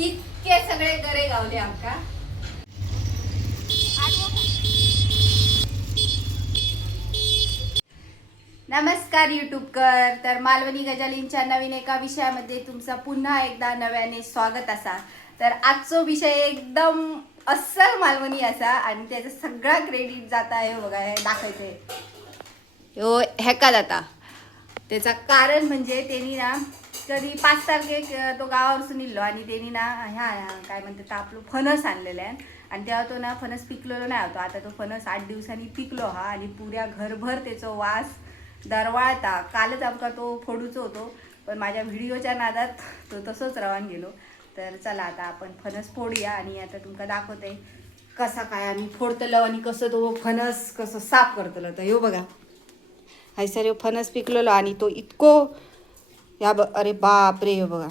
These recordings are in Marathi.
इतके सगळे गरे गावले आमका. नमस्कार यूट्यूबकर. तर मालवणी गजालींच्या नवीन एका विषयामध्ये तुमचं पुन्हा एकदा नव्याने स्वागत असा. तर आजचा विषय एकदम अस्सल मालवणी असा आणि त्याचा सगळा क्रेडिट जाता आहे बघा. हे दाखवायचंय हो ह्याका जाता. त्याचं कारण म्हणजे त्यांनी ना कधी 5 तारखेक तो गावावरसून इल्लो आणि त्यांनी ना ह्या काय म्हणतात आपलं फणस आणलेलं आहे आणि तेव्हा तो ना फणस पिकलेलो नाही होतो. आता तो फणस 8 दिवसांनी पिकलो हा आणि पुऱ्या घरभर त्याचा वास दरवाळता. कालच आमका तो फोडूचो होतो पण माझ्या व्हिडिओच्या नादात तो तसंच रवान गेलो. तर चला आता आपण फणस फोडूया आणि आता तुमका दाखवते कसा काय आम्ही फोडतलो आणि कसं तो फणस कसं साफ करतलो. तर ह्यो बघा हैसर ह्यो फणस पिकलेलो आणि तो इतको अरे बाप रे. बघा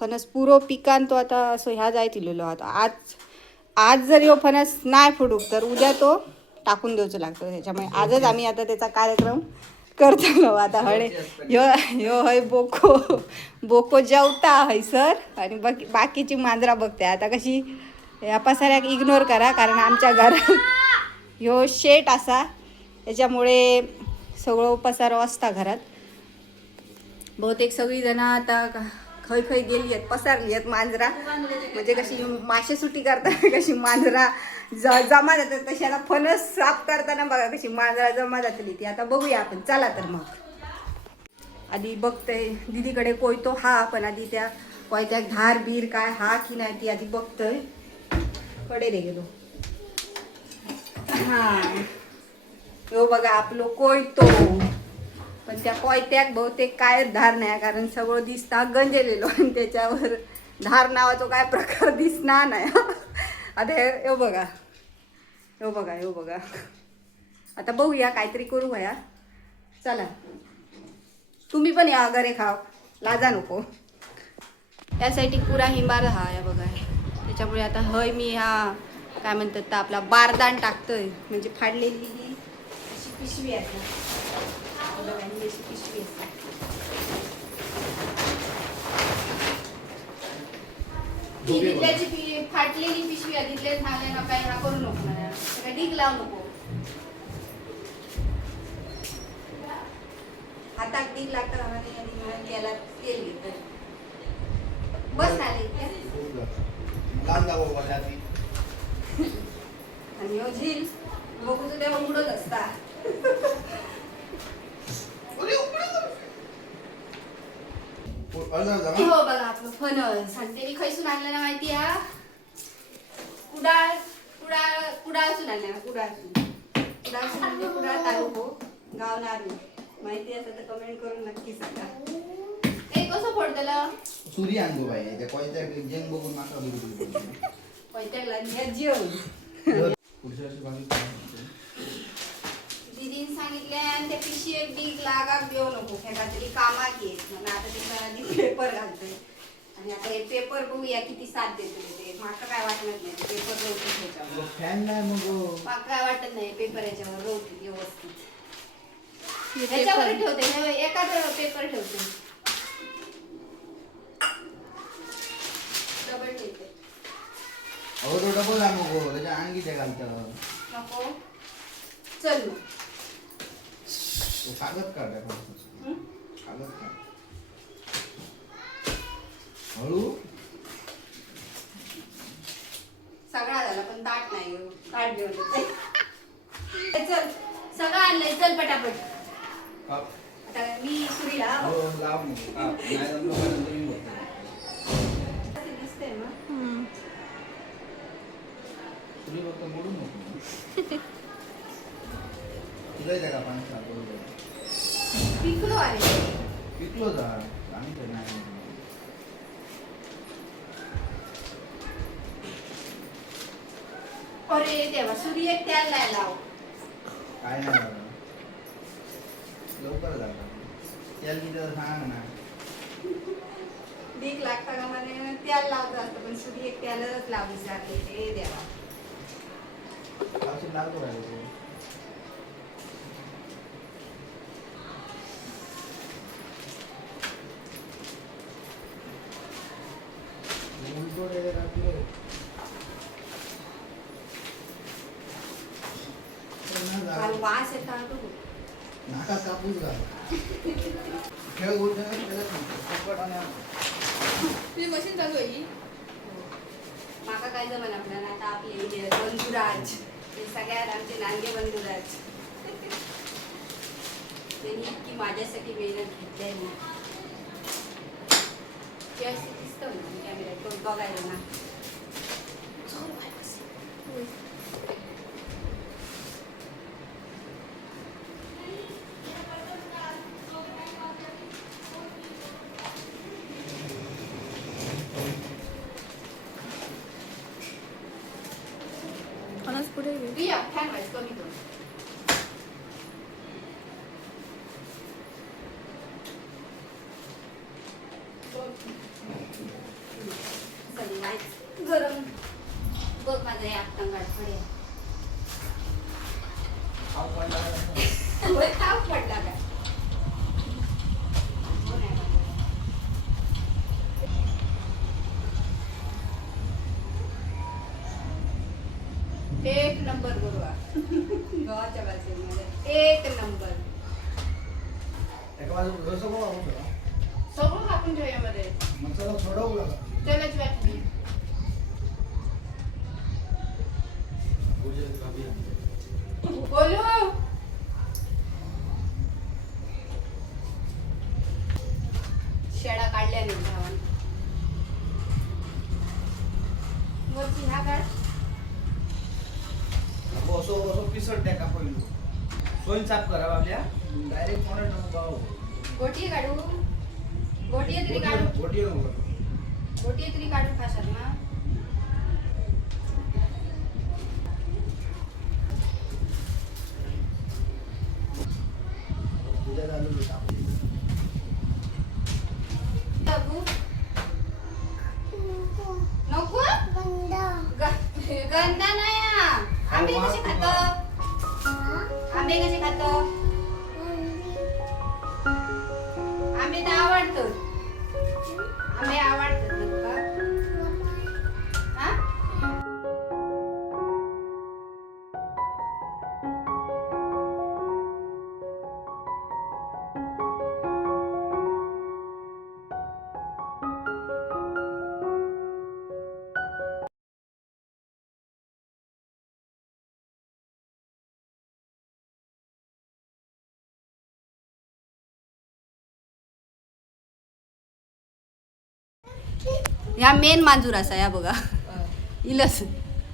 फणस पुरो पिकान तो आता असं ह्या जायत इलेलो आता. आज जर ह्यो फणस नाही फोडूक तर उद्या तो टाकून द्यायचं लागतं. त्याच्यामुळे आजच आम्ही आता त्याचा कार्यक्रम करतो. आता ह्यो हय बोको जेवता हैसर आणि बाकीची मांजरा बघते. आता कशी या पसाऱ्याक इग्नोर करा कारण आमच्या घरात ह्यो शेट असा त्याच्यामुळे सगळं पसारो असता घरात. बहुतेक सगळी जण आता खय खय गेली आहेत पसारली आहेत मांजरा. म्हणजे कशी मासे सुटी करताना कशी मांजरा जमा जातात तशी आता फणस साफ करताना बघा कशी मांजरा जमा जातली ती. आता बघूया आपण. चला तर मग आधी बघतोय दीदीकडे कोयतो हा पण आधी त्या कोयत्याक धार बीर काय हा की नाही ती आधी बघतोय. कडे रे गेलो. हा हो बघा आपलो कोयतो पण त्या कोयत्याक बहुतेक काय धार नाही कारण सगळं दिसता गंजलेलो आणि त्याच्यावर धार नावाचा काय प्रकार दिसणार नाही. आता हे बघा हो बघा आता बघूया काहीतरी करू भया. चला तुम्ही पण या घरे खाव लाजा नको. यासाठी पुरा हिंबार हा या बघा. त्याच्यामुळे आता हय मी हा काय म्हणतात तर आपला बारदान टाकतोय म्हणजे फाडलेली ही अशी पिशवी आहे. अशी पिशवी असते. तिथल्याची फाटलेली पिशवी आहे. तिथल्या सांगायला काय हा करू नको मला काय ढीक लावू नको. हातात ढीक लागतं आणि याला तेल घेतं. बस आले आणि हो झील बघू तर तेव्हा उडत असता. हो बघा आपलं फणस आणि त्यांनी खैसून आणलं ना माहिती हा कुडाळसून आणलं ना. कुडाळसून म्हणजे कुडाळ तालुको गाव नारू. माहिती असं तर कमेंट करून नक्की सांगा. ते कसं फोडतलं सूर्य आणतो बाई त्या कोयत्या जंग बघून माका कोयत्याला जेवण दीदीने सांगितले आणि त्या पिशी एक डीक लागा घेऊ नको काहीतरी कामात येत म्हणून आता ते पेपर घालतोय आणि आता हे पेपर बघूया किती साथ देतो. ते माका काय वाटत नाही पेपर रोवतील ह्याच्यावर. फॅन नाही मग माका काय वाटत नाही पेपर याच्यावर रोवतील व्यवस्थित. ह्याच्यावर ठेवते एखादा पेपर ठेवते डबल ठेवते. अहो तो डबल आहे मग त्याच्या आणखी ते घालतं नको. चल कागद काढ कागद काढ हळू. सगळा झाला पण ताट नाही घेऊ. ताट घेऊन चल सगळं आणलंय. चल पटापट. आता मी सुरीला लाव दिसतंय ना सुरी फक्त मोडून नको. तुला येते का पाणी पिकलो अरे पिकलो झाड आम्ही तर नाही. अरे देवा सूर्य त्याला लाव. काय नाही झालं लवकर झालं त्याला मी तर सांग ना. दीक लागता का म्हणे त्याला लावतं असतं पण सूर्य त्यालाच लावली जाते. ते देवा औषध लागतो राहिले. वास येता नाका कापूस घाल खेळ गोष्ट तुझी मशीन चालू आहे ही? माका काय जमन आपल्याला आता आपले बंधुराज ते सगळ्यात आमचे नांगे बंधुराज त्यांनी इतकी माझ्यासाठी मेहनत घेतली दिसतं ना कॅमेऱ्यात बघायला ना फणस पुढे घे. प्रिया फॅन वाईज कमी करू चल वाईज गरम बघ माझा या टंगाड पडे ताप पडला काय हो नाही पडला. एक नंबर गुरुवा गावाच्या बाजूमध्ये एक नंबर एका बाजू रस बघा आपण सगळं टाकून ठेव यामध्ये मसाला सोडवू लागा तेलाची वाटली बोलू शेडा काढल्या नाही भावानं वरची ह्या काढ असो असो पिसट टाका पहिलं सोय साफ करा बाबल्या डायरेक्ट कोणा नको पाव गोटी काढू गोटी तरी काढू गोटी नको गोटी तरी काढू खाशात ना तुझ्या झालं टाकू बाबू नको गंदा नाही हा. आंबे कसे खातो आंबे कसे खातो आंबे तर आवडतात आंबे आवडतात ना तुका हा ह्या मेन मांजूर असा या बघा इलस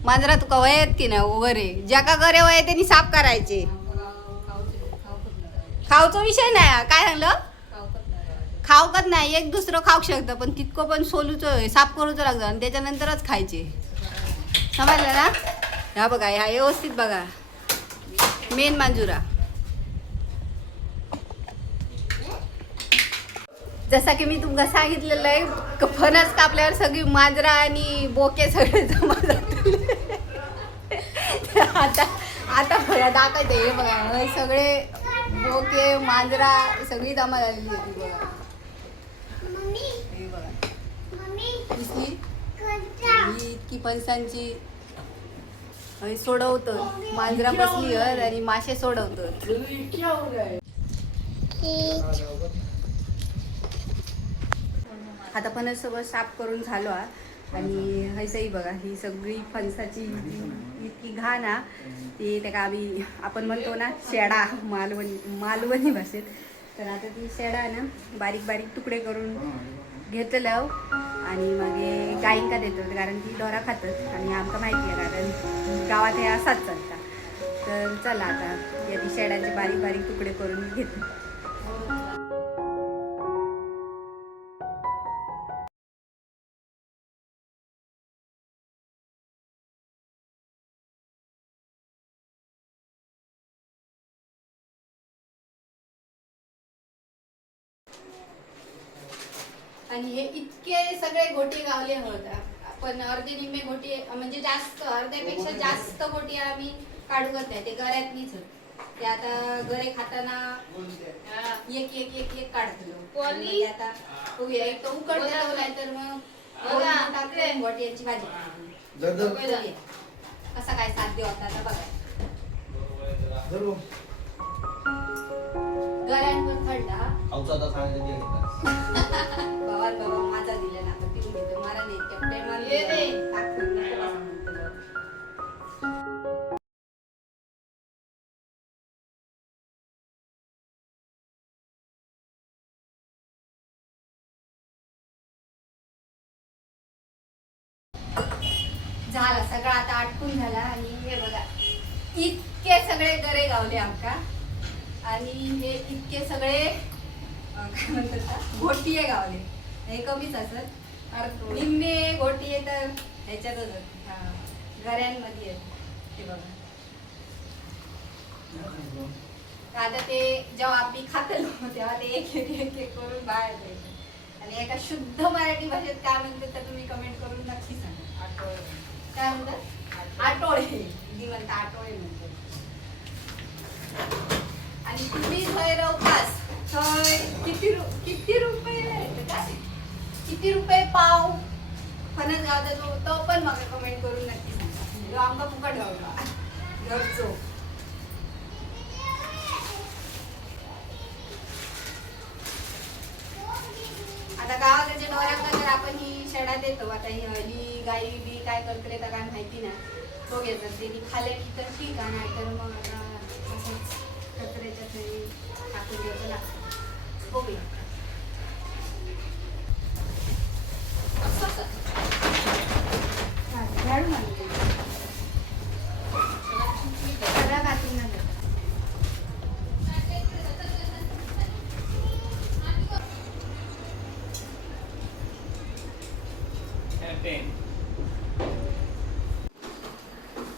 मांजरा तुका वयत की ना वरे ज्याका करे वय त्यांनी साफ करायचे खावचा विषय नाही हा. काय सांगलं खावकत नाही एक दुसरं खाऊ शकतं पण तितकं पण सोलूचं साफ करूचं लागतं आणि त्याच्यानंतरच खायचे समजलं ना ह्या बघा ह्या व्यवस्थित बघा मेन मांजुरा जसा की मी तुमका सांगितलेलं आहे फणस कापल्यावर सगळी मांजरा आणि बोके सगळे जमा जातील आता आता बघा दाखवते हे बघा हे सगळे बोके मांजरा सगळी जमा झालेली आहे ती बघा हे बघा दिसली ही इतकी फणसांची सोडवतं मांजरा बसली आणि मासे सोडवतं आता फणस सगळं साफ करून झालो आणि हैसही बघा ही सगळी फणसाची इतकी घाण हा ती त्या आम्ही आपण म्हणतो ना शेडा मालवणी भाषेत तर आता ती शेडा ना बारीक बारीक तुकडे करून घेतलं आणि मग गायींका देतो कारण ती ढोरा खातात आणि आमका माहिती आहे कारण गावात हे असाच चालता तर चला आता या ती शेडाचे बारीक बारीक तुकडे करून घेतो आणि हे इतके सगळे गोटे गावले होता पण अर्धे निम्मे गोटे म्हणजे जास्त अर्ध्यापेक्षा जास्त गोटे आम्ही काढूगत नाही ते गऱ्यातनीच ते आता गरे खाताना एक एक एक एक काढतलो आता बघूया एक तर उकडलेलं नाही तर मग टाकून गोट्याची भाजी जर जर बघूया. कसा काय साध्य होता आता बघा. जरूर गऱ्यान पण थंड हा. औषधा सांगितलं ते घेतात. बाबा बाबा माझा दिला ना आता पिऊन घेतो मला नाही इतक्या प्रेमाने ये नाही. टाकून नको बसा म्हणतो. झाला सगळं आता आटकून झाला आणि हे बघा इतके सगळे गरे गावले आमका आणि हे इतके सगळे काय म्हणतात घोटिये गावले. हे कमीच असत निम्मे घोटिये तर ह्याच्यातच गऱ्यांमध्ये आहेत ते बघा. आता ते जेव्हा आम्ही खातलो तेव्हा ते एक एक एक एक करून बाहेर द्यायचे. आणि एका शुद्ध मराठी भाषेत काय म्हणतात तर तुम्ही कमेंट करून नक्की सांगा. काय म्हणतात आटोळे जी म्हणतात आटोळे म्हणतात. आणि तुम्ही भैरवकास थंय किती रुपये काय किती रुपये पाव फणस गावता तो पण मला कमेंट करून नक्की सांगा. जो आमका फुकट गावला घरचो. आता गावाकडच्या डोऱ्याकडे जर आपण ही शेडा देतो आता ही गाई बी काय करते तर काय माहिती नाही तो घेतात ते खाले की तर ठीक आहे नाही तर मग आता असंच कचऱ्याच्या थैली टाकून द्यायचं लागतं. बघूया झाडू मारते सगळा घातून नाही देत.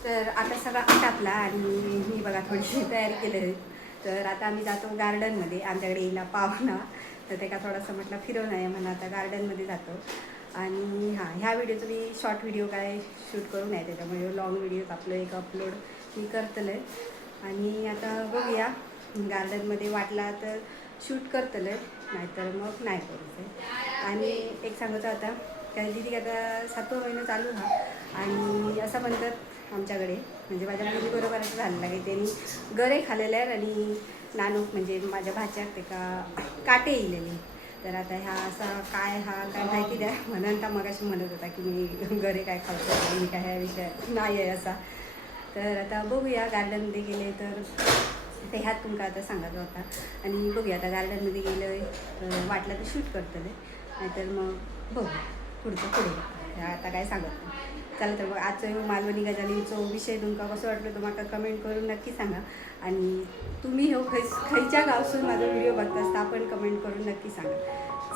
तर आता सगळा आटापला आणि मी बघा थोडीशी तयारी केली आहे. तर आता आम्ही जातो गार्डनमध्ये. आमच्याकडे येईला पाहुणा तर ते का थोडासा म्हटलं फिरवून आहे म्हणून आता गार्डनमध्ये जातो. आणि हां ह्या व्हिडिओचं मी शॉर्ट व्हिडिओ काय शूट करू नये त्याच्यामुळे लॉंग व्हिडिओ आपलं एक अपलोड मी करतलं आहे. आणि आता बघूया गार्डनमध्ये वाटला तर शूट करतलं आहे नाहीतर मग नाही करूचं. आणि एक सांगायचं आता त्या दिदी आता 7वा महिना चालू हा आणि असं म्हणतात आमच्याकडे म्हणजे माझ्या मुलीबरोबर असं झालेलं आहे त्यांनी गरे खाल्लेले आहेत आणि नानूक म्हणजे माझ्या भाच्यात ते का काटे येलेले. तर आता ह्या असा काय हा काय माहिती द्या म्हणून तर मग अशी म्हणत होता की मी गरे काय खावतो मी काय ह्या विषयात नाही आहे असा. तर आता बघूया गार्डनमध्ये गेले तर ते ह्यात तुमका आता सांगायचा होता. आणि बघूया आता गार्डनमध्ये गेलं तर वाटलं तर शूट करतले नाहीतर मग बघू पुढचं पुढे आता काय सांगत नाही. चला तर मग आजचं मालवणी गजालींचो विषय तुमका कसं वाटलं तुम्हाला कमेंट करून नक्की सांगा. आणि तुम्ही हो खयच्या गावसून माझा व्हिडिओ बघता असता आपण कमेंट करून नक्की सांगा.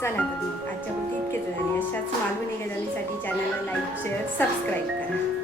चला तर मग आजच्यापुरती इतकेच झाले. अशाच मालवणी गजालीसाठी चॅनलला लाईक शेअर सबस्क्राईब करा.